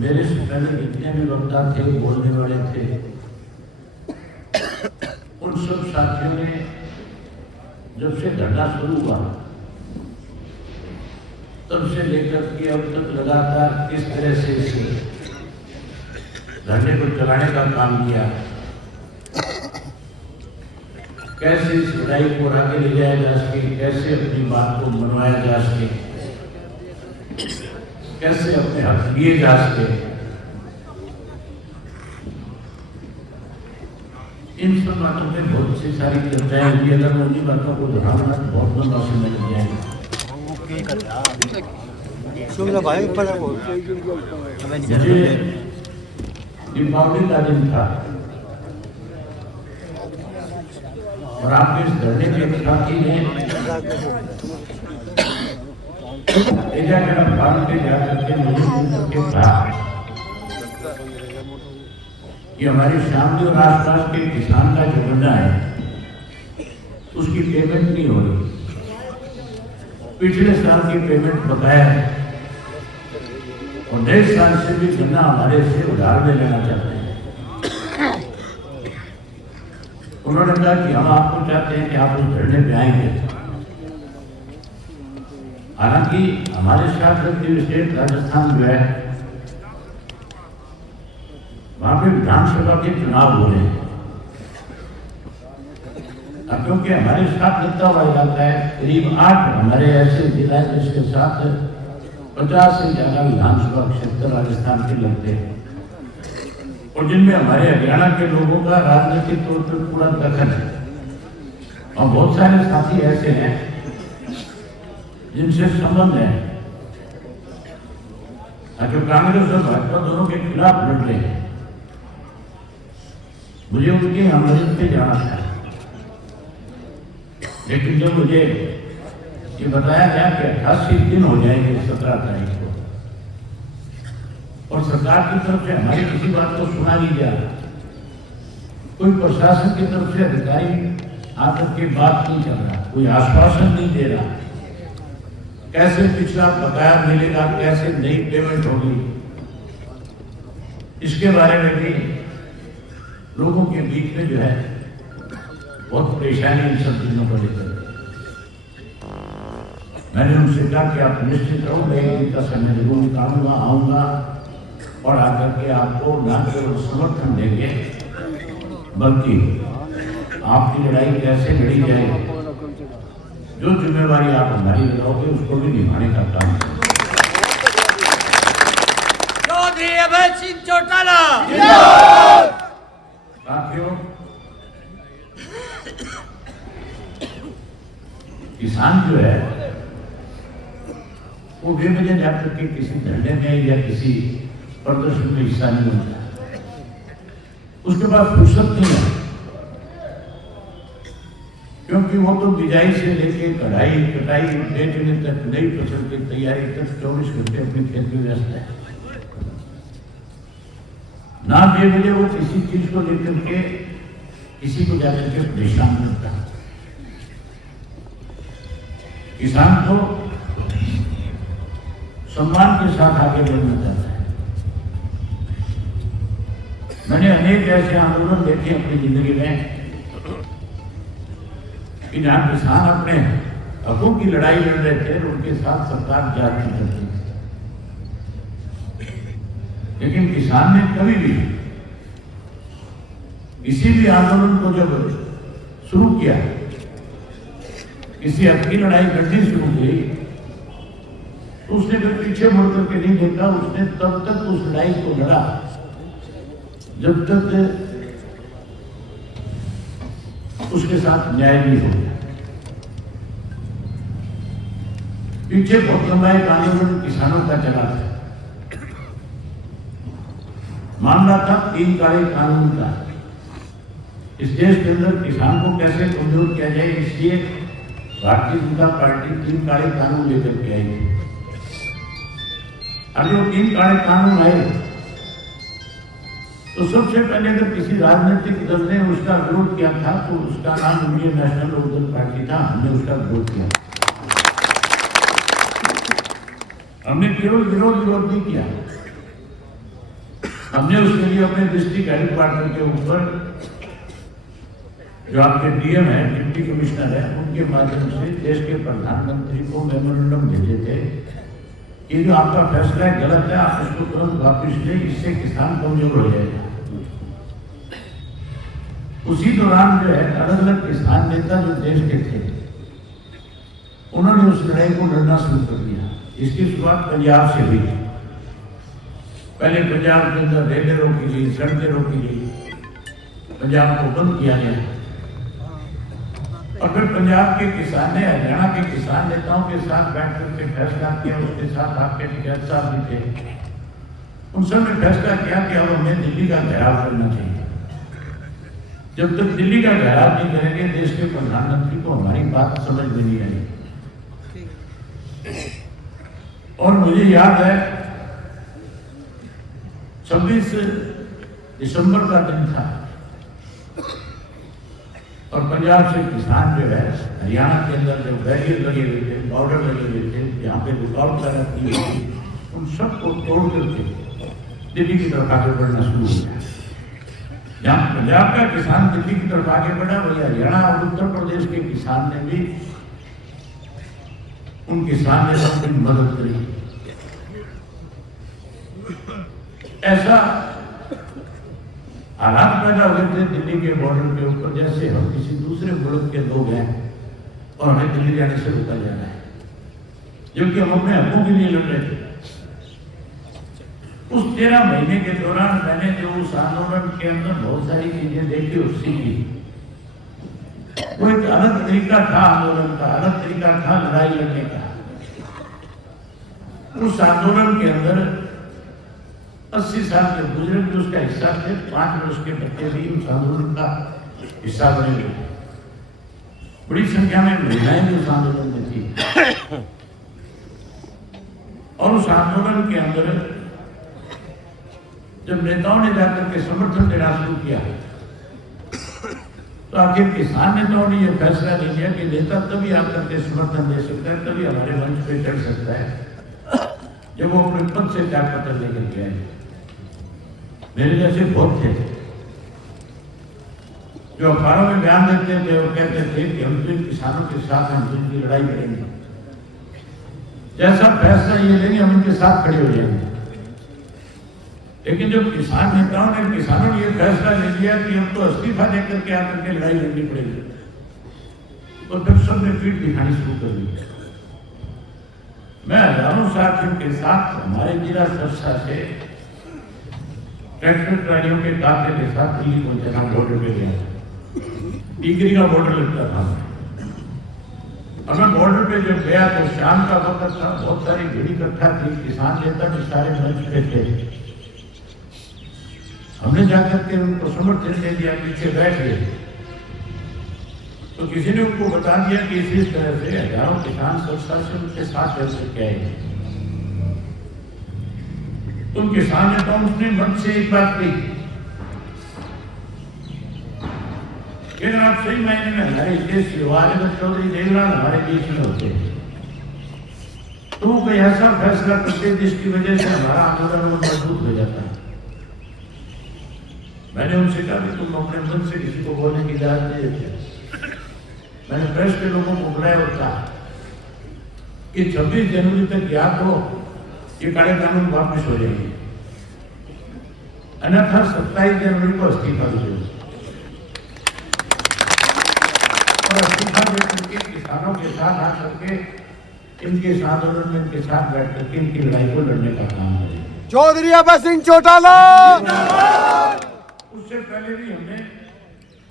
मेरे से पहले जितने भी वक्ता थे, बोलने वाले थे, उन सब साथियों ने जब से धरना शुरू हुआ तब से लेकर के अब तक लगातार किस तरह से इस धरने को चलाने का काम किया, कैसे इस लड़ाई को आगे ले जाया जा सके, कैसे अपनी बात को मनवाया जा सके, कैसे अपने हक लिए जा सके, इन सब बातों में बहुत सी सारी चर्चाएं हुई। अगर मैं उन्हीं बातों को दोहराऊंगा तो बहुत लंबा समय लग जाएगा। मुझे दीपावली का दिन था और आपके इस धरने के साथी ने भारत में जाकर के मुझे कहा कि हमारे शामली और आसपास के किसान का जो गन्ना है उसकी पेमेंट नहीं हो रही। पिछले साल की पेमेंट बकाया है और नए साल से भी गन्ना हमारे से उधार में लेना चाहते हैं। उन्होंने कहा कि हम आपको चाहते हैं कि आप उस धरने पे आएंगे। हालांकि हमारे साथ स्टेट राजस्थान जो है वहां पे विधानसभा के चुनाव हो रहे हैं। अब क्योंकि हमारे साथ लगता हुआ इलाका है, करीब 8 हमारे ऐसे जिला है जिसके साथ 50 से ज्यादा विधानसभा क्षेत्र राजस्थान के लगते हैं और जिनमें हमारे हरियाणा के लोगों का राजनीतिक तौर पर पूरा दखल है और बहुत सारे साथी ऐसे हैं जिनसे संबंध है जो कांग्रेस और भाजपा दोनों के खिलाफ लड़ रहे हैं। मुझे उनके आमंत्रण पे जाना था, लेकिन जब मुझे ये बताया गया कि 88 दिन हो जाएंगे 17 तारीख को और सरकार की तरफ से हमारी किसी बात को सुना नहीं जा रहा, कोई प्रशासन की तरफ से अधिकारी आकर के बात नहीं कर रहा, कोई आश्वासन नहीं दे रहा, कैसे पिछला बकाया मिलेगा, कैसे नई पेमेंट होगी, इसके बारे में भी लोगों के बीच में जो है बहुत परेशानी इन सब चीजों को लेकर। मैंने उनसे कहा कि आप निश्चित रहो, मैं एक दिन का समय जरूर निकालूंगा, आऊंगा और आकर के आपको न केवल समर्थन देंगे बल्कि आपकी लड़ाई कैसे लड़ी जाए, जो जिम्मेवारी आप हमारी लगाओगे उसको भी निभाने का काम चौधरी अभय सिंह चौटाला। साथियों, किसान जो है वो बेवजह जाकर के किसी धरने में या किसी प्रदर्शन में हिस्सा नहीं होता, उसके पास फुर्सत नहीं है, क्योंकि वो तो बिजाई से लेके कढ़ाई कटाई बेचने तक, नई फसल की तैयारी तक 24 घंटे अपने खेत में व्यस्त है। ना बेवजह वो किसी चीज को लेकर के किसी को जाकर के परेशान करता है। किसान को सम्मान के साथ आगे बढ़ना चाहता है। मैंने अनेक ऐसे आंदोलन देखे अपनी जिंदगी में कि जहां किसान अपने हकों की लड़ाई लड़ रहे थे और उनके साथ सरकार जांच नहीं करती, लेकिन किसान ने कभी भी किसी भी आंदोलन को जब शुरू किया, किसी हक की लड़ाई लड़नी शुरू की, तो उसने फिर पीछे मुड़ करके नहीं देखा। उसने तब तक उस लड़ाई को लड़ा जब तक उसके साथ न्याय नहीं हो गया। पीछे बहुत लंबा एक आंदोलन किसानों का चला था, मामला था 3 काले कानून का। इस देश के अंदर किसान को कैसे कमजोर किया जाए, इसलिए भारतीय जनता पार्टी 3 काले कानून लेकर के आई थी। अब जो 3 काले कानून आए तो सबसे पहले अगर किसी राजनीतिक दल ने उसका विरोध किया था तो उसका नाम इंडियन नेशनल लोकदल पार्टी था। हमने उसका विरोध किया, हमने केवल विरोध नहीं किया, हमने उसके लिए अपने डिस्ट्रिक्ट हेडक्वार्टर के ऊपर जो आपके डीएम है, डिप्टी कमिश्नर है, उनके माध्यम से देश के प्रधानमंत्री को मेमोरेंडम भेजे थे कि जो आपका फैसला है गलत है, आप इसको तुरंत वापिस ले, इससे किसान कमजोर हो जाएगा। उसी दौरान जो है अलग अलग किसान नेता जो देश के थे उन्होंने उस लड़ाई को लड़ना शुरू कर दिया। इसकी शुरुआत पंजाब से हुई। पहले पंजाब के अंदर रेलें रोकी गई, सड़कें रोकी गई, पंजाब को बंद किया गया और फिर पंजाब के किसान ने हरियाणा के किसान नेताओं के साथ बैठ करके फैसला किया। उसके साथ आपके टिकैत साहब भी थे। उन सब ने फैसला किया कि अब हमें दिल्ली का घेराव करना चाहिए। जब तक दिल्ली का घेराव नहीं करेंगे देश के प्रधानमंत्री को हमारी बात समझ में नहीं आई। और मुझे याद है 26 दिसंबर का दिन था और पंजाब से किसान जो है हरियाणा के अंदर जो बैरियर लगे हुए थे, बॉर्डर लगे हुए थे, यहाँ पे रुकावट लगा की हुई थी, उन सबको तोड़ करके दिल्ली की तरफ आगे बढ़ना शुरू हो गया। जहाँ पंजाब का किसान दिल्ली की तरफ आगे बढ़ा, वही हरियाणा और उत्तर प्रदेश के किसान ने भी उन किसान ने अपनी मदद करी। ऐसा हालात पैदा हो गए थे दिल्ली के बॉर्डर के ऊपर, जैसे हम किसी दूसरे मुल्क के लोग हैं और हमें दिल्ली जाने से रोका जाना है, जबकि हम अपने हकों के लिए लड़ रहे थे। उस 13 महीने के दौरान मैंने जो उस आंदोलन के अंदर बहुत सारी चीजें देखी और सीखी। वो एक अलग तरीका था आंदोलन का, अलग तरीका था लड़ाई लड़ने का। उस आंदोलन के अंदर 80 साल के बुजुर्ग भी उसका हिस्सा थे, 5 वर्ष के बच्चे भी उस आंदोलन का हिस्सा बने हुए थे। बड़ी संख्या में महिलाएं भी उस आंदोलन में थी। और उस आंदोलन के अंदर जब नेताओं ने जाकर के समर्थन देना शुरू किया तो आखिर किसान नेताओं ने यह फैसला ले लिया कि नेता तभी आकर के समर्थन दे सकता है, तभी हमारे मंच पे चढ़ सकता है जब वो अपने पद से त्याग पत्र लेकर के आए। मेरे जैसे बहुत थे जो अखबारों में बयान देते थे और कहते थे कि हम तो इन किसानों के साथ हम इनकी लड़ाई करेंगे, जैसा फैसला ये लेंगे हम इनके साथ खड़े हो जाएंगे। लेकिन जब किसान नेताओं ने, किसानों ने यह फैसला ले लिया कि हम तो इस्तीफा देकर के आकर के लड़ाई लड़नी पड़ेगी, तो फिर सबने पीठ दिखानी शुरू कर दी। मैं हजारों साथियों के साथ हमारे जिला सरसा से ट्रैक्टर ट्रालियों के काफले के साथ दिल्ली पहुंचा था। बॉर्डर पे गया, टीकरी का बॉर्डर लगता था और मैं बॉर्डर पे जब गया तो शाम का वक्त था, बहुत सारी भीड़ इकट्ठा थी, किसान नेता भी सारे मंच पे थे। हमने जाकर के उनको समर्थन दे दिया, पीछे बैठ गए तो किसी ने उनको बता दिया कि इस तरह से हजारों किसान सरसा से उनके साथ चल सकते आए। उन किसान नेताओं ने अपने मन से एक बात कही कि अगर आप सही मायने में हमारे देश के चौधरी देवलाल हमारे बीच में होते तो कोई ऐसा फैसला करते जिसकी वजह से हमारा आंदोलन मजबूत हो जाता है। मैंने उनसे कहा कि तुम अपने मन से किसी को बोलने की इजाजत नहीं देते। मैंने प्रेस के लोगों को बुलाया और कहा कि 26 जनवरी तक याद हो ये काले कानून वापस हो जाएंगे, अन्यथा 27 जनवरी को इस्तीफा दीजिए। और इस्तीफा देकर के किसानों के साथ आकर के इनके आंदोलन में इनके साथ बैठ करके इनकी लड़ाई को लड़ने का काम करें। चौधरी अभय सिंह चौटाला। उससे पहले भी हमने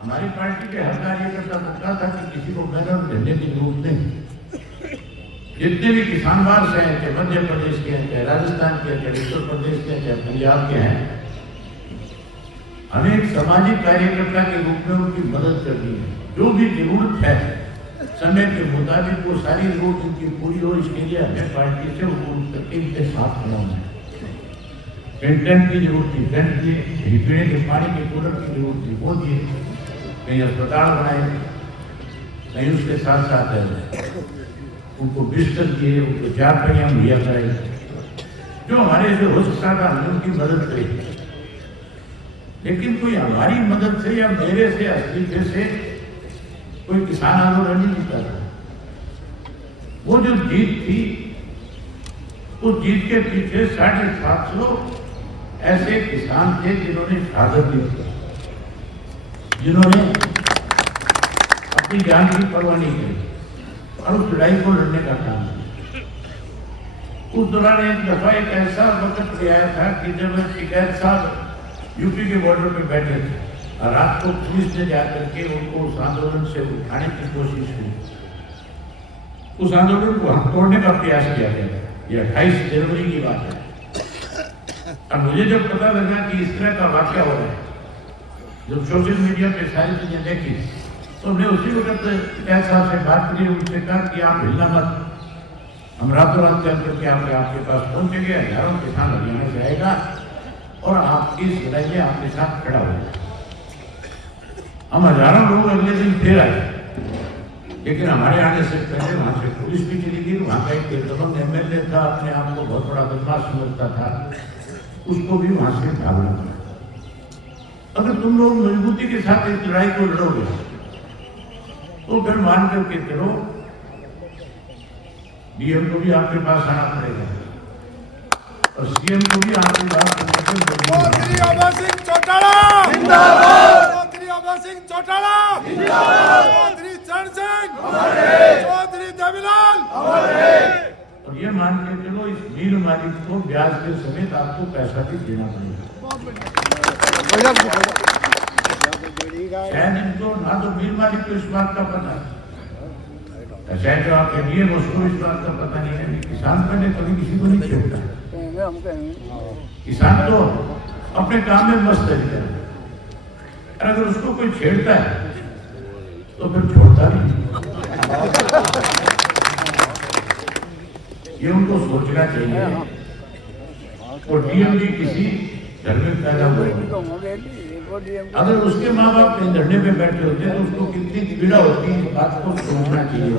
हमारी पार्टी के हर कार्यकर्ता को कहा था कि किसी को मैदान देने की जरूरत नहीं। जितने भी किसान बाहर से हैं, चाहे मध्य प्रदेश के हैं, चाहे राजस्थान के हैं, चाहे उत्तर प्रदेश के हैं, चाहे पंजाब के हैं, हमें एक सामाजिक कार्यकर्ता के रूप में उनकी मदद करनी है। जो भी जरूरत है समय के मुताबिक वो सारी जरूरत उनकी पूरी हो, इसके लिए हमें पार्टी से उनके साथ होना है। टेंट की जरूरत थी, टेंट की, पीने के पानी के कूलर की जरूरत थी, वो दिए। कहीं अस्पताल बनाए, कहीं उसके साथ साथ उनको बिस्तर दिए, उनको 4 पहिया मुहैया कराई। जो हमारे से हो सकता था हमने उनकी मदद करी। लेकिन कोई हमारी मदद से या मेरे से इस्तीफे से कोई किसान आंदोलन नहीं जीता था। वो जो जीत थी, उस जीत के पीछे 750 ऐसे किसान थे जिन्होंने शहादत दी, जिन्होंने अपनी जान की परवाह नहीं की और उस लड़ाई को लड़ने का काम किया। उस दौरान एक दफा एक ऐसा वक्त आया था कि जब शिकायत साहब यूपी के बॉर्डर पे बैठे थे और रात को पुलिस ने जाकर के उनको उस आंदोलन से उठाने की कोशिश की। उस आंदोलन को हम तोड़ने का प्रयास किया गया। ये 28 जनवरी की बात है। और मुझे जब पता लगा कि इस तरह का वाक्य हो रहा है, जब सोशल मीडिया पे सारी चीजें देखी, तो हमने उसी वक्त शिकायत साहब से बात करी। उनसे कहा कि आप हिलना मत, हम रातों रात चल करके आपके पास पहुंचेंगे, हजारों किसान हरियाणा से आएगा और आपकी इस लड़ाई में आपके साथ खड़ा होगा। हम हजारों लोग अगले दिन फिर आए, लेकिन हमारे आने से पहले वहां से पुलिस भी चली गई। वहां का एक दबंग एमएलए था, अपने आप को बहुत बड़ा बदमाश समझता था, उसको भी वहां से भागना पड़ा। अगर तुम लोग मजबूती के साथ इस लड़ाई को लड़ोगे तो फिर मान करके चलो, डीएम को भी आपके पास आना पड़ेगा और सीएम को भी आपकी बात चौधरी अभय सिंह चौटाला जिंदाबाद, चौधरी अभय सिंह चौटाला जिंदाबाद, चौधरी चरण सिंह चौधरी देवीलाल। और ये मान के चलो, इस मिल मालिक को ब्याज के समेत आपको पैसा भी देना पड़ेगा। शायद इनको ना तो मिल मालिक को इस बात का पता है, शायद जो आपके लिए उसको इस बात का पता नहीं है। किसान पहले कभी किसी को नहीं छेड़ता। किसान तो अपने काम में मस्त रहता है, और अगर उसको कोई छेड़ता है तो फिर छोड़ता नहीं। ये उनको सोचना चाहिए। और डीएम भी किसी घर में पैदा हुए, अगर उसके माँ बाप कहीं धरने पे बैठे होते तो उसको कितनी पीड़ा होती है, इस बात को सोचना चाहिए।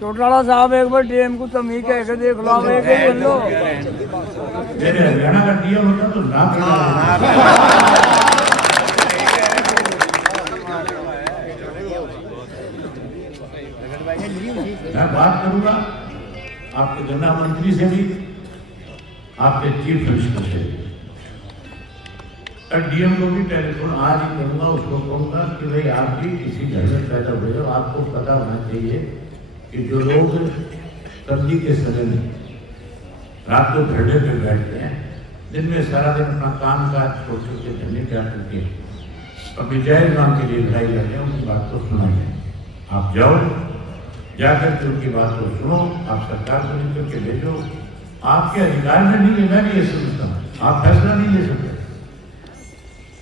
चौटाला साहब एक बार डीएम को तमीज कह के देख लो, एक ही बोल लो। मेरे हरियाणा का डीएम होता तो ना मैं बात करूंगा आपके गन्ना मंत्री से भी, आपके चीफ मिनिस्टर से भी, और डीएम को भी टेलीफोन आज ही करूंगा। उसको कहूंगा कि भाई आप भी किसी घर में पैदा हुए हो, आपको पता होना चाहिए कि जो लोग सर्दी के समय में रात को धरने पे बैठते हैं, दिन में सारा दिन अपना काम काज छोड़ के धरने पे आकर के अपनी जायज मांग के लिए लड़ाई लड़ते हैं, उनकी बात को सुनाइए। आप जाओ, जाकर के उनकी बात को सुनो, आप सरकार को लिख करके भेजो। आपके अधिकार में नहीं है, मैं भी ये समझता हूँ, आप फैसला नहीं ले सकते,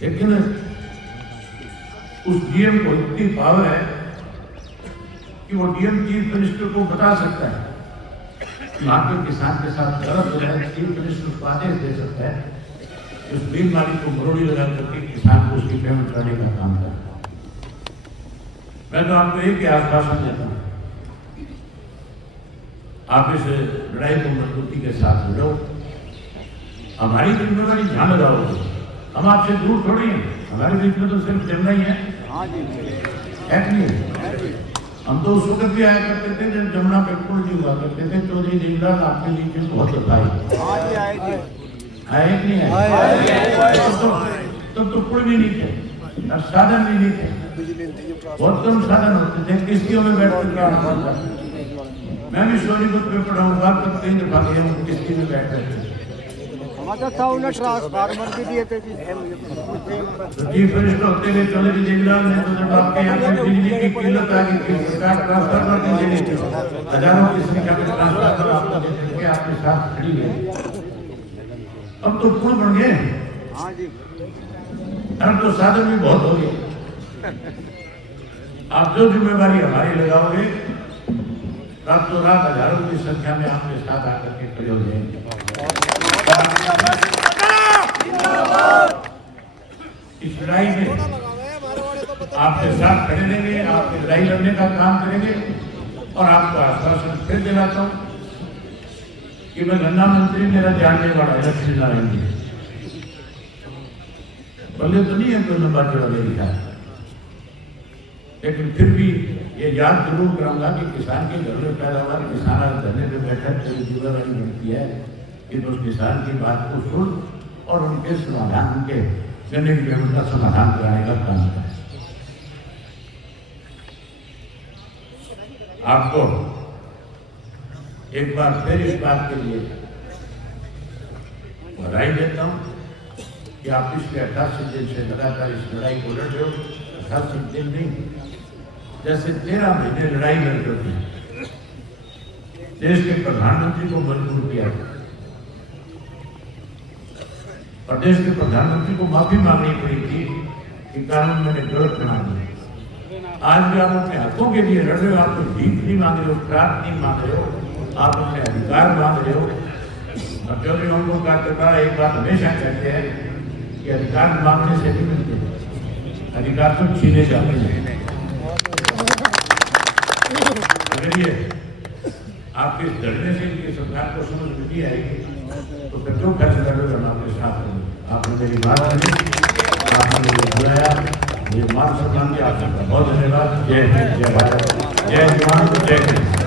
लेकिन उस डीएम को इतनी पावर है कि वो डीएम चीफ मिनिस्टर को बता सकता है कि वहां के किसान के साथ गलत हो रहा है। चीफ मिनिस्टर उसको आदेश दे सकता है कि उस मिल मालिक को मरोड़ी लगा करके किसान को उसकी पेमेंट करने का काम करता है। मैं तो आपको एक ही आश्वासन देता हूँ, आप इस लड़ाई को मजबूती के साथ लड़ो। हमारी जिम्मेदारी ध्यान लगाओगे, हम आपसे दूर थोड़ी हैं, हमारे बीच में तो सिर्फ जमना ही है नहीं। हम तो उस वक्त भी आया करते थे जब जमुना पे पुल भी हुआ करते थे। चौधरी देवीलाल आपके बीच में बहुत आए कि नहीं आए? तो पुल भी नहीं थे और साधन भी नहीं थे, बहुत कम साधन होते थे, किश्तियों में बैठ कर। मैं भी सोनीपत पे पढ़ा हूँ, बात तो कई दफा गया हूँ, किश्ती में बैठ कर ट्रांसफार्मर भी दिए थे। चीफ मिनिस्टर होते हुए चौधरी देवीलाल ने तो जब आपके यहाँ पे बिजली की किल्लत आ गई थी, सरकार ट्रांसफार्मर भी दे रही थी, हजारों की संख्या में ट्रांसफार्मर आपको दे करके आपके साथ खड़ी है। अब तो पुल बन गए, अब तो साधन भी बहुत हो गए। आप जो जिम्मेवारी हमारी लगाओगे, रातों रात हजारों की संख्या में आपके साथ आकर के खड़े हो जाएंगे। इस लड़ाई में आपके साथ खड़े रहेंगे, आपकी लड़ाई लड़ने का काम करेंगे। और आपको आश्वासन फिर दिलाता हूँ कि मैं गन्ना मंत्री मेरा जानने वाला है लक्ष्मी नारायण जी, बोले तो नहीं है कोई लंबा चौड़ा लिखा, लेकिन फिर भी ये याद जरूर कराऊंगा कि किसान के घर में पैदावार किसान धरने पे बैठा तेरी जिम्मेदारी बनती है कि तो उस किसान की बात को सुन और उनके समाधान, उनके गन्ने की पेमेंट का समाधान कराने का काम करें। आपको एक बार फिर इस बात के लिए बधाई देता हूं कि आप पिछले 88 दिन से लगातार इस लड़ाई को लड़ रहे हो। 88 दिन नहीं, जैसे 13 महीने लड़ाई लड़ रहे थे, देश के प्रधानमंत्री को मजबूर किया और देश के प्रधानमंत्री को माफी मांगनी पड़ी थी कि कानून मैंने गलत बना दिया। आज भी आप अपने हकों के लिए लड़ रहे हो, आप कोई भीख नहीं मांग रहे हो, प्राप्त नहीं मांग रहे हो, आप अपने अधिकार मांग रहे हो। और चौधरी ओम का एक बात हमेशा कहते हैं कि अधिकार मांगने से नहीं मिलते, अधिकार तो छीने जाते हैं। अगर ये आपके लड़ने से इनकी सरकार को समझ नहीं आएगी तो फिर जो फैसला करोगे हम आपके साथ होंगे। आपने मेरी बात सुनी, आपने मुझे बुलाया, मुझे मान सम्मान दिया, आपका बहुत धन्यवाद। जय हिंद, जय भारत, जय जवान, जय हिंद।